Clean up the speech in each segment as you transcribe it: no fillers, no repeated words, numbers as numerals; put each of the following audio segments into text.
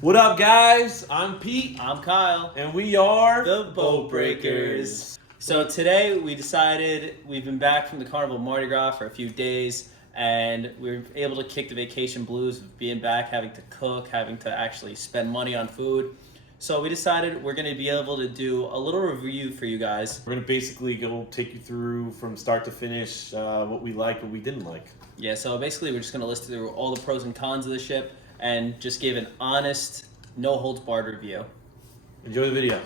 What up, guys? I'm Pete, I'm Kyle. and we are The Boat Breakers. So today we decided we've been back from the Carnival Mardi Gras for a few days, and we were able to kick the vacation blues of being back, having to cook, having to actually spend money on food. So we decided we're going to be able to do a little review for you guys. We're gonna basically go take you through from start to finish what we liked, what we didn't like. Yeah, so basically we're just going to list through all the pros and cons of the ship and just give an honest, no holds barred review. Enjoy the video.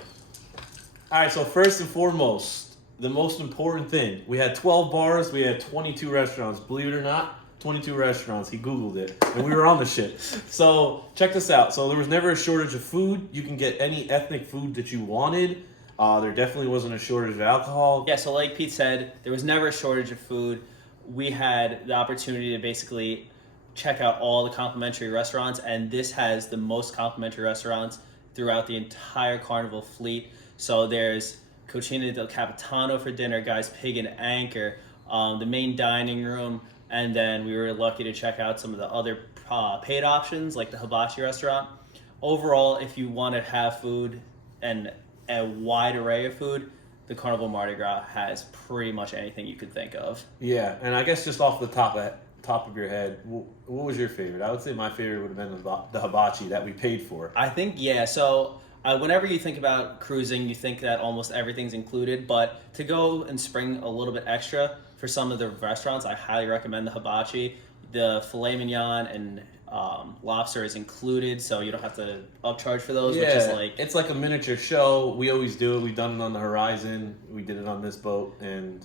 All right, so first and foremost, the most important thing: we had 12 bars, we had 22 restaurants. Believe it or not, 22 restaurants. He Googled it, and we were on the shit. So check this out. So there was never a shortage of food. You can get any ethnic food that you wanted. There definitely wasn't a shortage of alcohol. Yeah, so like Pete said, there was never a shortage of food. We had the opportunity to basically check out all the complimentary restaurants, and this has the most complimentary restaurants throughout the entire Carnival fleet. So there's Cucina del Capitano for dinner, Guy's Pig and Anchor, the main dining room, and then we were lucky to check out some of the other paid options like the hibachi restaurant. Overall, if you want to have food and a wide array of food, the Carnival Mardi Gras has pretty much anything you could think of. Yeah, and I guess just off the top of your head, what was your favorite? I would say my favorite would have been the hibachi that we paid for. I think, yeah, so whenever you think about cruising, you think that almost everything's included, but to go and spring a little bit extra for some of the restaurants, I highly recommend the hibachi. The filet mignon and lobster is included, so you don't have to upcharge for those, which is like... It's like a miniature show. We always do it. We've done it on the Horizon. We did it on this boat, and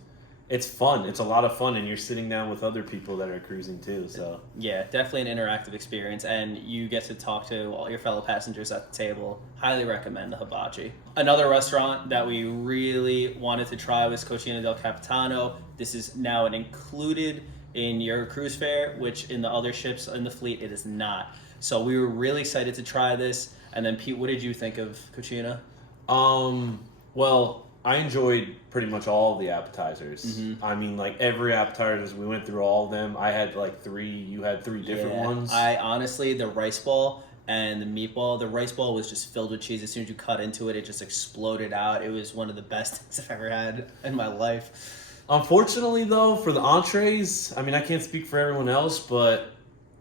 it's fun. It's a lot of fun, and you're sitting down with other people that are cruising too, so... Yeah, definitely an interactive experience, and you get to talk to all your fellow passengers at the table. Highly recommend the hibachi. Another restaurant that we really wanted to try was Cucina del Capitano. This is now an included in your cruise fare, which in the other ships in the fleet, it is not. So we were really excited to try this. And then Pete, what did you think of Cucina? Well, I enjoyed pretty much all the appetizers. Mm-hmm. I mean, like every appetizers, we went through all of them. I had like 3, you had 3 different ones. I honestly, the rice ball and the meatball, the rice ball was just filled with cheese. As soon as you cut into it, it just exploded out. It was one of the best things I've ever had in my life. Unfortunately, though, for the entrees, I mean, I can't speak for everyone else, but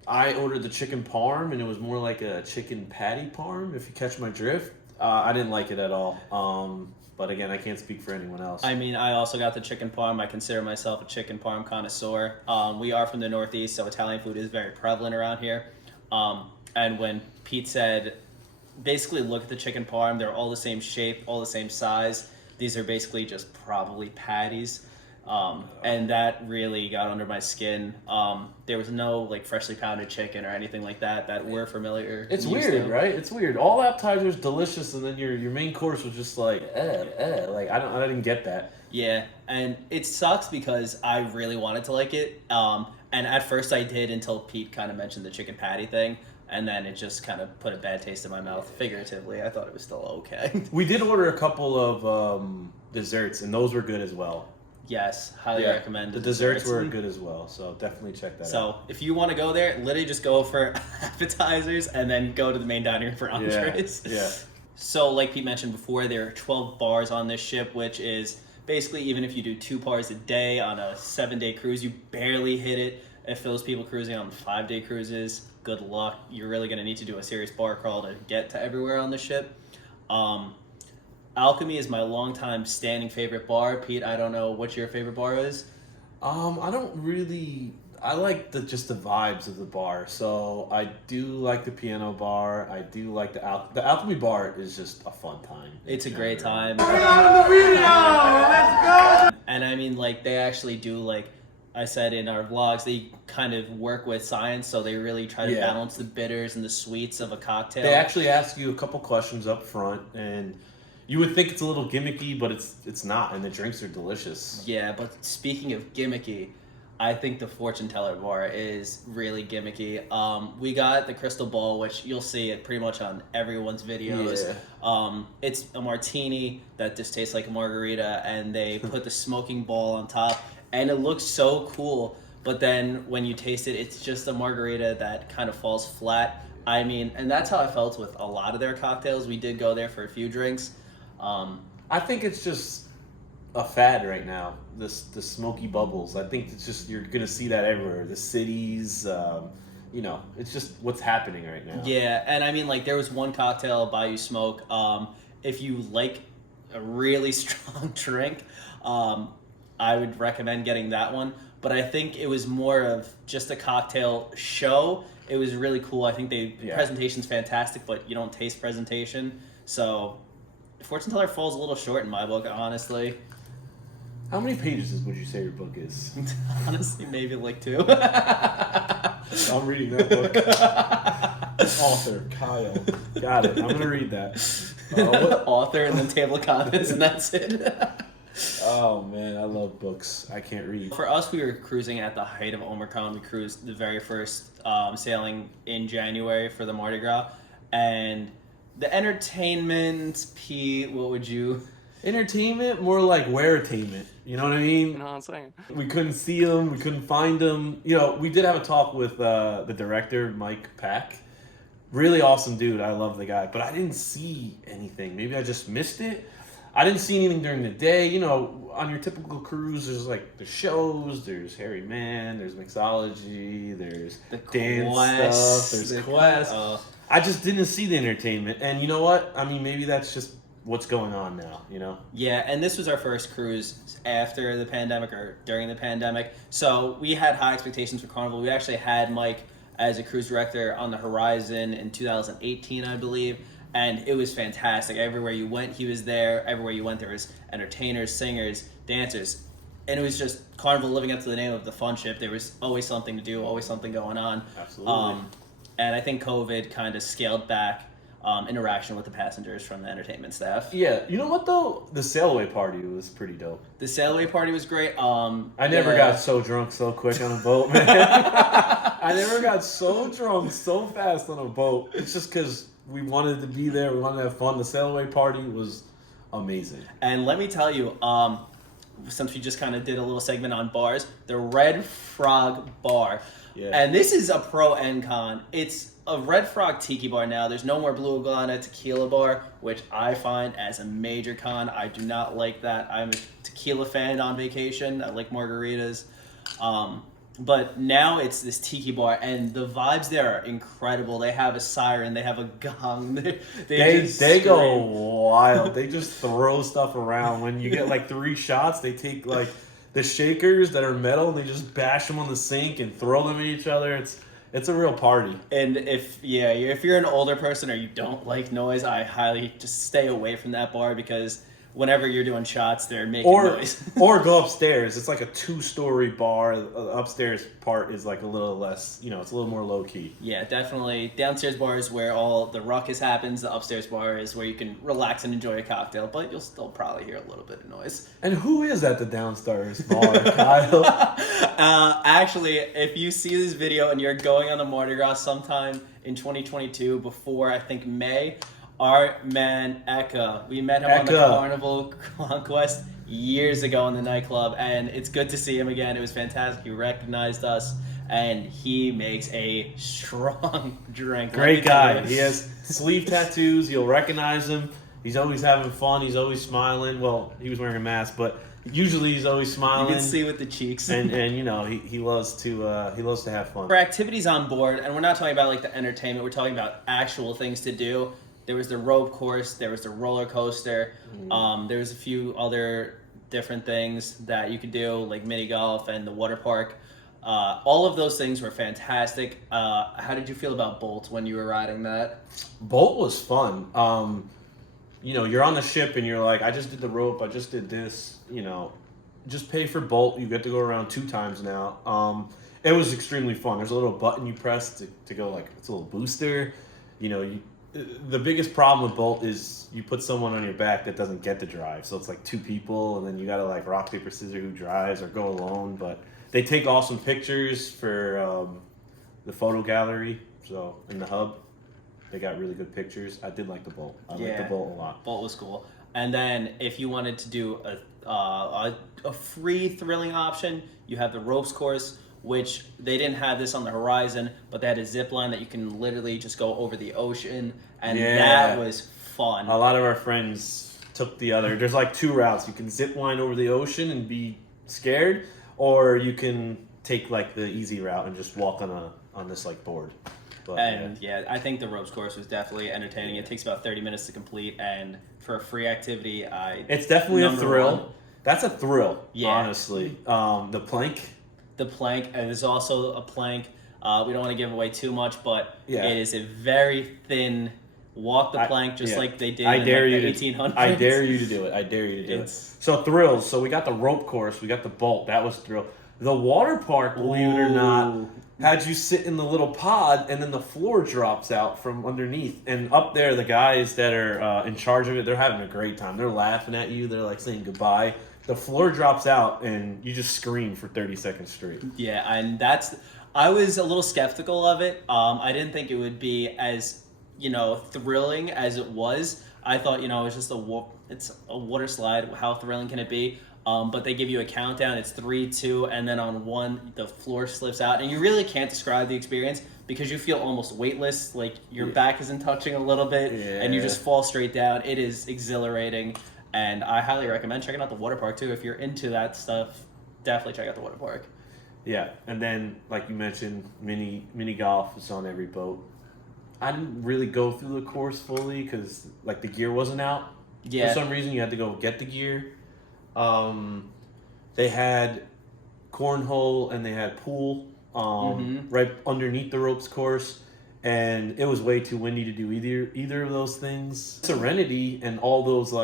I ordered the chicken parm, and it was more like a chicken patty parm, if you catch my drift. I didn't like it at all. But again, I can't speak for anyone else. I mean, I also got the chicken parm. I consider myself a chicken parm connoisseur. We are from the Northeast, so Italian food is very prevalent around here. And when Pete said, basically look at the chicken parm, they're all the same shape, all the same size. These are basically just probably patties. And that really got under my skin. There was no like freshly pounded chicken or anything like that we're familiar. It's weird, right? It's weird. All appetizers delicious, and then your main course was just like, like I didn't get that. Yeah, and it sucks because I really wanted to like it. And at first I did until Pete kind of mentioned the chicken patty thing. And then it just kind of put a bad taste in my mouth, figuratively. I thought it was still okay. We did order a couple of desserts, and those were good as well. Yes, highly recommend. The desserts were good as well, so definitely check that out. So if you want to go there, literally just go for appetizers and then go to the main dining room for entrees. Yeah. So like Pete mentioned before, there are 12 bars on this ship, which is basically even if you do 2 bars a day on a 7-day cruise, you barely hit it. If those people cruising on 5-day cruises, good luck. You're really going to need to do a serious bar crawl to get to everywhere on the ship. Alchemy is my longtime standing favorite bar. Pete, I don't know what your favorite bar is. I don't really. I like just the vibes of the bar. So I do like the piano bar. I do like the Alchemy bar is just a fun time. It's a great time. Bring on the video! Let's go! And I mean, like they actually do like I said in our vlogs, they kind of work with science, so they really try to balance the bitters and the sweets of a cocktail. They actually ask you a couple questions up front, and you would think it's a little gimmicky, but it's not, and the drinks are delicious. Yeah, but speaking of gimmicky, I think the fortune teller bar is really gimmicky. We got the crystal ball, which you'll see it pretty much on everyone's videos. Yeah. It's a martini that just tastes like a margarita, and they put the smoking ball on top, and it looks so cool. But then when you taste it, it's just a margarita that kind of falls flat. I mean, and that's how I felt with a lot of their cocktails. We did go there for a few drinks. I think it's just a fad right now. The smoky bubbles. I think it's just you're gonna see that everywhere. The cities, it's just what's happening right now. Yeah, and I mean, like there was one cocktail, Bayou Smoke. If you like a really strong drink, I would recommend getting that one. But I think it was more of just a cocktail show. It was really cool. I think the presentation's fantastic, but you don't taste presentation. So Fortune Teller falls a little short in my book, honestly. How many pages would you say your book is? Honestly, maybe like 2. I'm reading that book. Author, Kyle. Got it. I'm going to read that. Author and then table of contents, and that's it. Oh, man. I love books. I can't read. For us, we were cruising at the height of Omicron. We cruised the very first sailing in January for the Mardi Gras. And the entertainment, Pete, what would you... Entertainment, more like weartainment. You know what I mean? You know what I'm saying? We couldn't see them. We couldn't find them. We did have a talk with the director, Mike Pack. Really awesome dude. I love the guy. But I didn't see anything. Maybe I just missed it. I didn't see anything during the day. On your typical cruise, there's like the shows. There's Hairy Man. There's mixology. There's the dance quest, stuff. There's quest. I just didn't see the entertainment. And you know what? I mean, maybe that's just what's going on now, Yeah, and this was our first cruise after the pandemic or during the pandemic. So we had high expectations for Carnival. We actually had Mike as a cruise director on the horizon in 2018, I believe. And it was fantastic. Everywhere you went, he was there. Everywhere you went, there was entertainers, singers, dancers. And it was just Carnival living up to the name of the fun ship. There was always something to do, always something going on. Absolutely. And I think COVID kind of scaled back interaction with the passengers from the entertainment staff. Yeah, you know what though? The sail away party was pretty dope. The sail away party was great. I never got so drunk so quick on a boat, man. I never got so drunk so fast on a boat. It's just because we wanted to be there. We wanted to have fun. The sail away party was amazing. And let me tell you, since we just kind of did a little segment on bars, the Red Frog Bar. Yeah. And this is a pro and con. It's a Red Frog Tiki bar now. There's no more Blue Iguana tequila bar, which I find as a major con. I do not like that. I'm a tequila fan on vacation. I like margaritas. But now it's this Tiki bar, and the vibes there are incredible. They have a siren. They have a gong. They go wild. They just throw stuff around. When you get like 3 shots, they take like the shakers that are metal and they just bash them on the sink and throw them at each other. It's a real party. And if you're an older person or you don't like noise, I highly just stay away from that bar because whenever you're doing shots, they're making noise. Or go upstairs. It's like a 2-story bar. The upstairs part is like a little less, it's a little more low key. Yeah, definitely. Downstairs bar is where all the ruckus happens. The upstairs bar is where you can relax and enjoy a cocktail, but you'll still probably hear a little bit of noise. And who is at the downstairs bar, Kyle? Actually, if you see this video and you're going on the Mardi Gras sometime in 2022 before, I think, May, our man Eka, we met him on the Carnival Conquest years ago in the nightclub, and it's good to see him again. It was fantastic. He recognized us, and he makes a strong drink. Great guy. He has sleeve tattoos. You'll recognize him. He's always having fun. He's always smiling. Well, he was wearing a mask, but usually he's always smiling. You can see with the cheeks. And he loves to have fun. For activities on board, and we're not talking about like the entertainment. We're talking about actual things to do. There was the rope course, there was the roller coaster, there was a few other different things that you could do, like mini golf and the water park. All of those things were fantastic. How did you feel about Bolt when you were riding that? Bolt was fun. You're on the ship and you're like, I just did the rope, I just did this, just pay for Bolt. You get to go around 2 times now. It was extremely fun. There's a little button you press to go, like, it's a little booster. The biggest problem with Bolt is you put someone on your back that doesn't get to drive. So it's like 2 people, and then you got to like rock, paper, scissors who drives or go alone. But they take awesome pictures for the photo gallery. So in the hub, they got really good pictures. I did like the Bolt. I liked the Bolt a lot. Bolt was cool. And then if you wanted to do a free thrilling option, you have the ropes course, which they didn't have this on the horizon, but they had a zip line that you can literally just go over the ocean, and that was fun. A lot of our friends took the other. There's like 2 routes. You can zip line over the ocean and be scared, or you can take like the easy route and just walk on this like board. But, and I think the ropes course was definitely entertaining. It takes about 30 minutes to complete, and for a free activity, it's definitely a thrill. 1. That's a thrill, honestly. The plank. The plank, and there's also a plank. We don't want to give away too much, but it is a very thin walk the plank, just like they did in the 1800s. I dare you to do it. I dare you to do it. So thrills. So we got the rope course. We got the bolt. That was thrill. The water park, believe it or not, had you sit in the little pod, and then the floor drops out from underneath. And up there, the guys that are in charge of it, they're having a great time. They're laughing at you. They're like saying goodbye. The floor drops out, and you just scream for 30 seconds straight. Yeah, and I was a little skeptical of it. I didn't think it would be as, thrilling as it was. I thought, it was just it's a water slide. How thrilling can it be? But they give you a countdown. It's 3, 2, and then on 1, the floor slips out. And you really can't describe the experience because you feel almost weightless. Like your back isn't touching a little bit, and you just fall straight down. It is exhilarating. And I highly recommend checking out the water park, too. If you're into that stuff, definitely check out the water park. Yeah, and then, like you mentioned, mini golf is on every boat. I didn't really go through the course fully because, the gear wasn't out. Yeah. For some reason, you had to go get the gear. They had cornhole and they had pool right underneath the ropes course. And it was way too windy to do either of those things. Serenity and all those,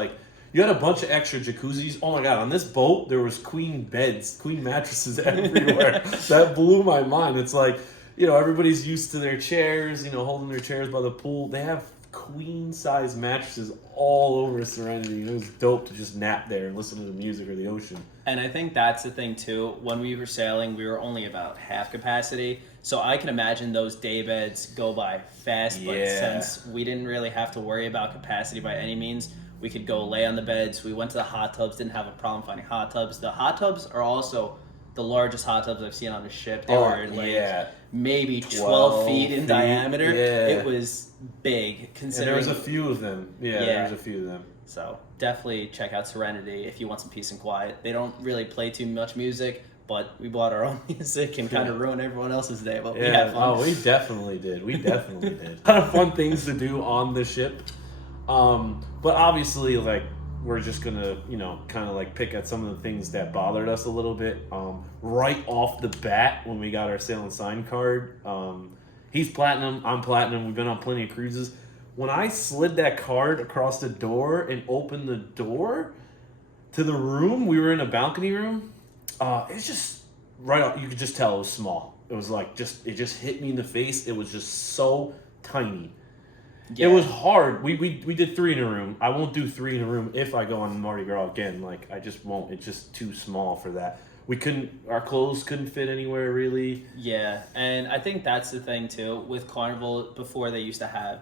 you had a bunch of extra jacuzzis. Oh my God, on this boat, there was queen beds, queen mattresses everywhere. That blew my mind. It's like, everybody's used to their chairs, holding their chairs by the pool. They have queen-size mattresses all over Serenity. It was dope to just nap there and listen to the music or the ocean. And I think that's the thing, too. When we were sailing, we were only about half capacity. So I can imagine those day beds go by fast. But since we didn't really have to worry about capacity by any means, we could go lay on the beds. We went to the hot tubs, didn't have a problem finding hot tubs. The hot tubs are also the largest hot tubs I've seen on a ship. They were maybe 12 feet in diameter. Yeah. It was big. Considering there was a few of them. There was a few of them. So definitely check out Serenity if you want some peace and quiet. They don't really play too much music, but we bought our own music and kind of ruined everyone else's day. But we had fun. Oh, we definitely did. A lot of fun things to do on the ship. But obviously, we're just gonna, kind of pick at some of the things that bothered us a little bit. Right off the bat, when we got our sail and sign card, he's platinum, I'm platinum. We've been on plenty of cruises. When I slid that card across the door and opened the door to the room, we were in a balcony room. It's just right off. You could just tell it was small. It was it just hit me in the face. It was just so tiny. Yeah. It was hard. We did 3 in a room. I won't do 3 in a room if I go on Mardi Gras again. I just won't. It's just too small for that. Our clothes couldn't fit anywhere really. Yeah, and I think that's the thing too. With Carnival, before they used to have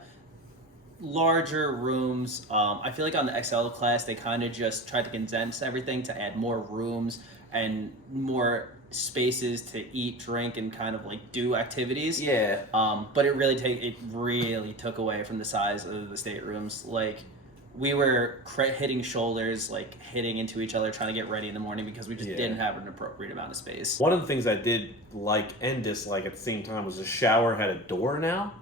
larger rooms. I feel like on the XL class, they kind of just tried to condense everything to add more rooms and more spaces to eat, drink, and kind of do activities. Yeah. But it really took away from the size of the staterooms. We were hitting shoulders, hitting into each other, trying to get ready in the morning because we just didn't have an appropriate amount of space. One of the things I did like and dislike at the same time was the shower had a door now.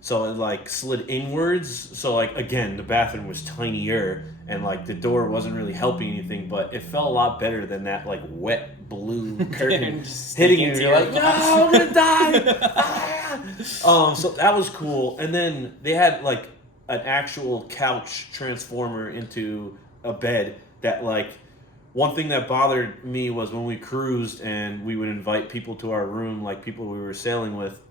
So it slid inwards. So again, the bathroom was tinier and the door wasn't really helping anything, but it felt a lot better than that wet blue curtain hitting you. You're like, no, I'm gonna die. So that was cool. And then they had an actual couch transformer into a bed that one thing that bothered me was when we cruised and we would invite people to our room, people we were sailing with,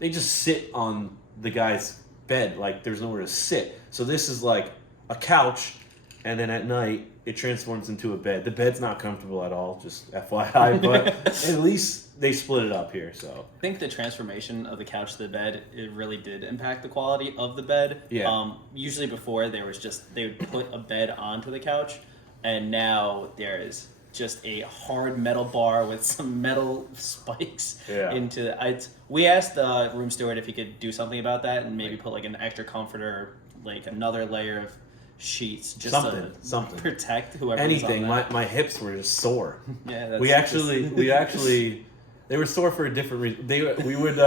they just sit on the guy's bed, there's nowhere to sit. So this is a couch, and then at night it transforms into a bed. The bed's not comfortable at all, just FYI, but at least they split it up here. So I think the transformation of the couch to the bed, it really did impact the quality of the bed. Yeah. Usually before they would put a bed onto the couch, and now there is just a hard metal bar with some metal spikes Yeah. into it. We asked the room steward if he could do something about that and maybe put like an extra comforter, like another layer of sheets, just something to protect whoever. anything. Was on My hips were just sore. yeah, that's we actually they were sore for a different reason. We would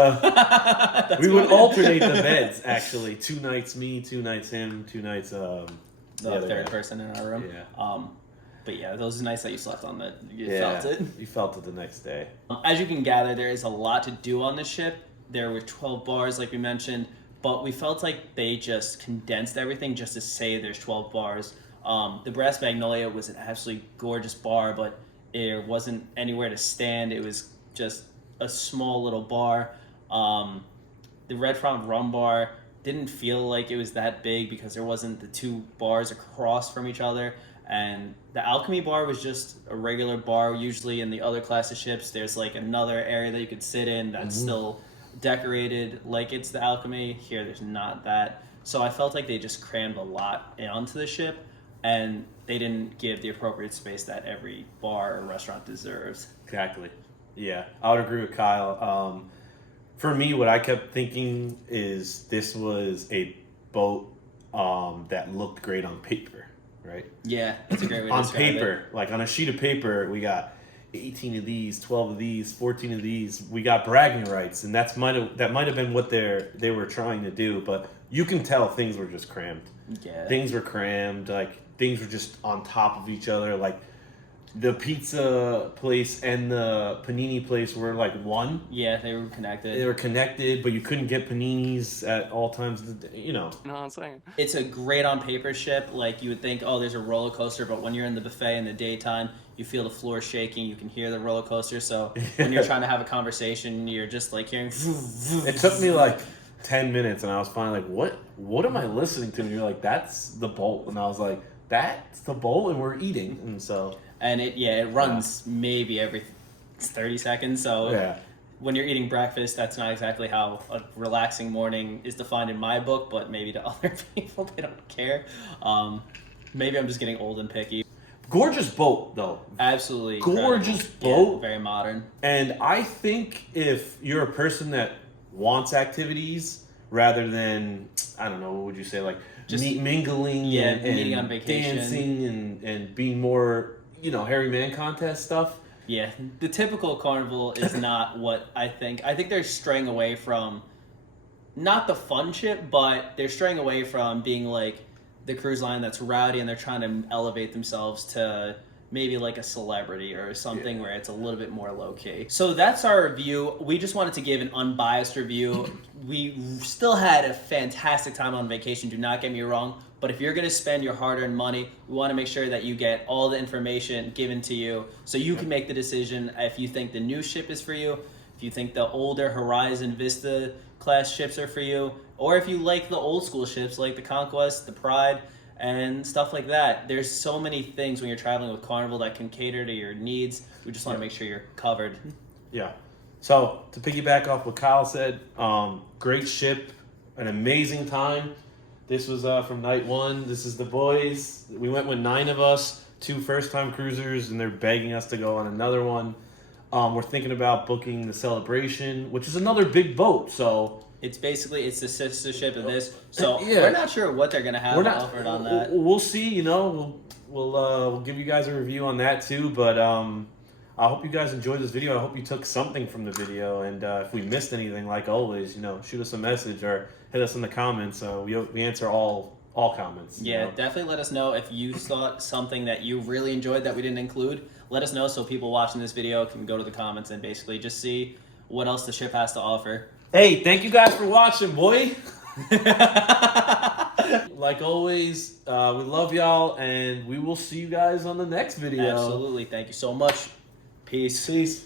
alternate the beds actually. 2 nights me, 2 nights him, 2 nights the other third guy. person in our room. Yeah. But yeah, those nights that you slept on that you Yeah, felt it. You felt it the next day. As you can gather, there is a lot to do on the ship. There were 12 bars, like we mentioned, but we felt like they just condensed everything just to say there's 12 bars. The Brass Magnolia was an absolutely gorgeous bar, but it wasn't anywhere to stand. It was just a small little bar. The Red Front Rum Bar didn't feel like it was that big because there wasn't the 2 bars across from each other. And the Alchemy Bar was just a regular bar. Usually in the other class of ships, there's like another area that you could sit in that's still decorated like it's the Alchemy. Here, there's not that. So I felt like they just crammed a lot onto the ship, and they didn't give the appropriate space that every bar or restaurant deserves. Exactly. Yeah, I would agree with Kyle. For me, what I kept thinking is this was a boat that looked great on paper, right? Yeah, that's a great way to On describe paper, it. like on a sheet of paper, we got 18 of these, 12 of these, 14 of these. We got bragging rights, and that might have been what they were trying to do. But you can tell things were just crammed. Yeah. Things were crammed. Like things were just on top of each other. Like the pizza place and the panini place were like one. Yeah, they were connected. They were connected, but you couldn't get paninis at all times. You know. You know what I'm saying? It's a great on paper ship. Like you would think, oh, there's a roller coaster, but when you're in the buffet in the daytime, you feel the floor shaking. You can hear the roller coaster. So when you're trying to have a conversation, you're just like hearing. It took me like 10 minutes, and I was finally like, "What am I listening to?" And you're like, "That's the bolt," and I was like, "That's the bolt," and we're eating, and so. And it runs maybe every 30 seconds. So Yeah. when you're eating breakfast, that's not exactly how a relaxing morning is defined in my book, but maybe to other people, they don't care. Maybe I'm just getting old and picky. Gorgeous boat, though. Absolutely. Gorgeous incredible. boat. Yeah, very modern. And I think if you're a person that wants activities rather than, I don't know, what would you say, like Just- mingling yeah, and meeting on vacation. dancing and being more, hairy man contest stuff. Yeah, the typical carnival is not what I think. I think they're straying away from not the fun ship, but they're straying away from being like the cruise line that's rowdy and they're trying to elevate themselves to maybe like a celebrity or something where it's a little bit more low-key. So that's our review. We just wanted to give an unbiased review. We still had a fantastic time on vacation, do not get me wrong. But if you're going to spend your hard-earned money, we want to make sure that you get all the information given to you so you can make the decision if you think the new ship is for you, if you think the older Horizon Vista class ships are for you, or if you like the old school ships like the Conquest, the Pride, and stuff like that. There's so many things when you're traveling with Carnival that can cater to your needs. We just want to make sure you're covered. Yeah. So to piggyback off what Kyle said, great ship, an amazing time. This was from night 1. This is the boys. We went with 9 of us, 2 first-time cruisers, and they're begging us to go on another one. We're thinking about booking the Celebration, which is another big boat. So It's basically, it's the sister ship of this. So Yeah. we're not sure what they're going to have offered on that. We'll see. We'll give you guys a review on that too. But I hope you guys enjoyed this video. I hope you took something from the video. And if we missed anything, like always, shoot us a message or hit us in the comments. We answer all comments. Yeah, definitely let us know if you saw something that you really enjoyed that we didn't include. Let us know so people watching this video can go to the comments and basically just see what else the ship has to offer. Hey, thank you guys for watching, boy. Like always, we love y'all, and we will see you guys on the next video. Absolutely. Thank you so much. Peace. Peace.